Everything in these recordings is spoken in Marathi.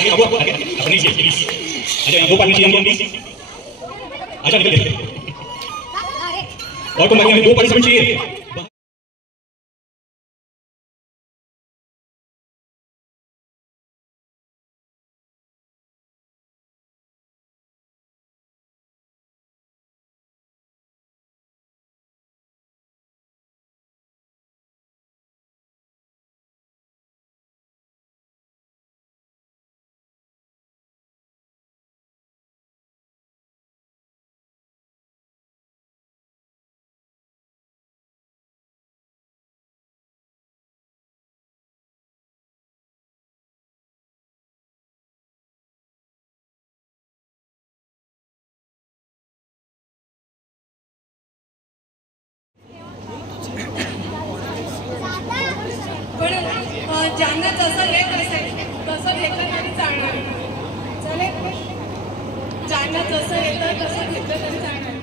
आगे अब आगे अपनी से प्लीज अच्छा दो पानी चाहिए प्लीज अच्छा निकल और तो हमें दो पार्टिसिपेंट चाहिए पण ज्यांना जसं येत असेल तसं घेतलं तरी चालणार चालेल ज्यांना जसं येतं तसं घेतलं तरी चालणार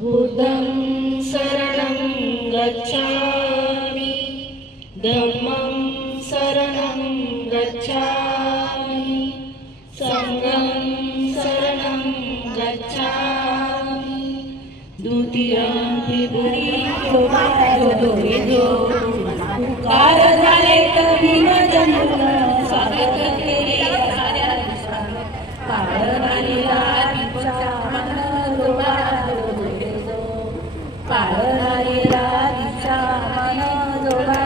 बुद्धं शरणं गच्छामि धम्मं शरणं गच्छामि संघं शरणं गच्छामि द्वितीयंपि बुद्धो कार झाले तर भीमजन्म स्वागत केले साऱ्या पाळणारीला दिशा मन पाळणारीला दिशा मन जोडा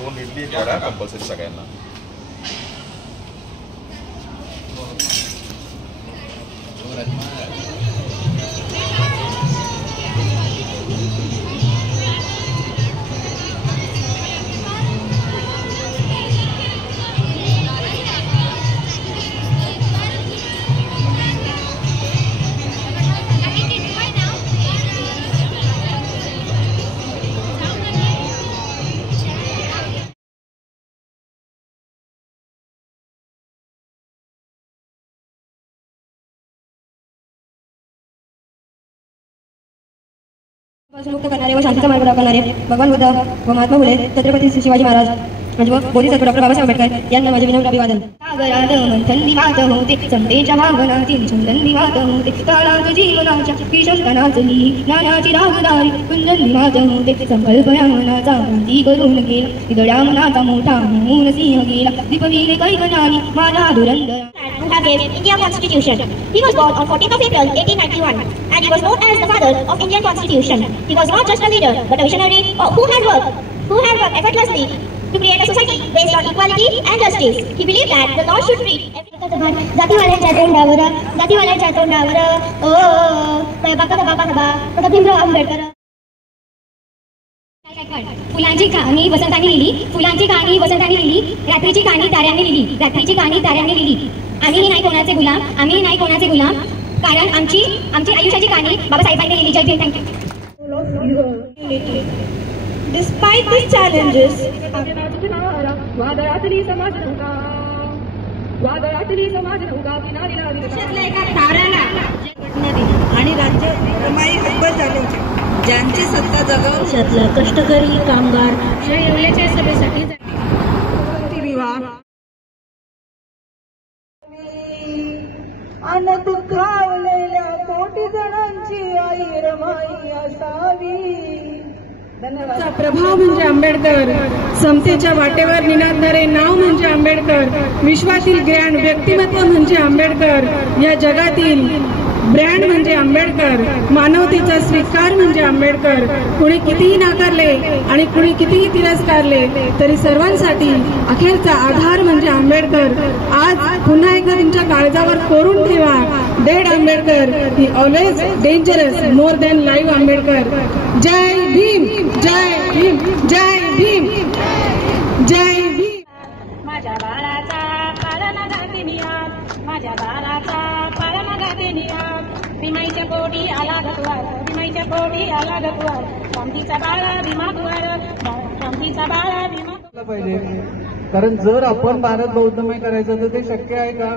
दोन इडली वडा कंपल्सरी सगळ्यांना. मुक्त करणारे व शांतीचा मार्ग दाखवणारे भगवान बुद्ध व महात्मा फुले, छत्रपती शिवाजी महाराज व बोधिसत्व डॉक्टर बाबासाहेब आंबेडकर यांना माझे विनम्र अभिवादन. सागरात मंथन वाहत होते समतेच्या भावनातील चंदन वाहत होते काळात जीवनाच्या किशोर नाचली ज्ञानाची रागदारी कुंजन वाहत होते संकल्पना मनाचा क्रांती करून गेला विदळ्या मनाचा मोठा म्हणून सिंह गेला दीपविले कैकनानी माझा धुरंधर. Who have gave India Constitution. He was born on 14th of April 1891 and he was known as the father of Indian Constitution. He was not just a leader but a visionary who had worked effortlessly to create a society based on equality and justice. He believed that the law should treat जातीवाल्यांच्या तोंडावर भीमराव आंबेडकर. फुलांची कहाणी वसंतांनी लिहिली रात्रीची कहाणी ताऱ्यांनी लिहिली आम्ही नाही कोणाचे गुलाम कारण आमची आयुष्याची कहाणी बाबासाहेबांनी लिहिली. जय Bhim. Thank you. Despite these challenges, आणि राज्य रमाई हब्बल झाले ज्यांची सत्ता जगावून कष्टकरी कामगार येवल्याच्या सभेसाठी अन दुखावलेल्या कोटी जणांची आई रमाई असावी. प्रभाव म्हणजे आंबेडकर, समतेच्या वाटेवर निनादणारे नाव म्हणजे आंबेडकर, विश्वातील ग्रँड व्यक्तिमत्व म्हणजे आंबेडकर, या जगातील ब्रँड म्हणजे आंबेडकर, मानवतेचा स्वीकार म्हणजे आंबेडकर. कुणी कितीही नाकारले आणि कुणी कितीही तिरस्कारले तरी सर्वांसाठी अखेरचा आधार म्हणजे आंबेडकर. आज पुन्हा एकदा तुमच्या काळजावर कोरून ठेवा, dead Ambedkar he always dangerous more than live Ambedkar. जय भीम, जय भीम, जय भीम, जय भीम. माझ्या बाळाचा पाळणा घाते नियात माझ्या बाळाचा पाळणा घाते नियात भीमाईच्या पोटी आला गतवार क्रांतीचा बाळा भीमा दुवार क्रांतीचा बाळा भीमा पाहिजे. कारण जर आपण भारत बौद्धमय करायचं तर ते शक्य आहे का?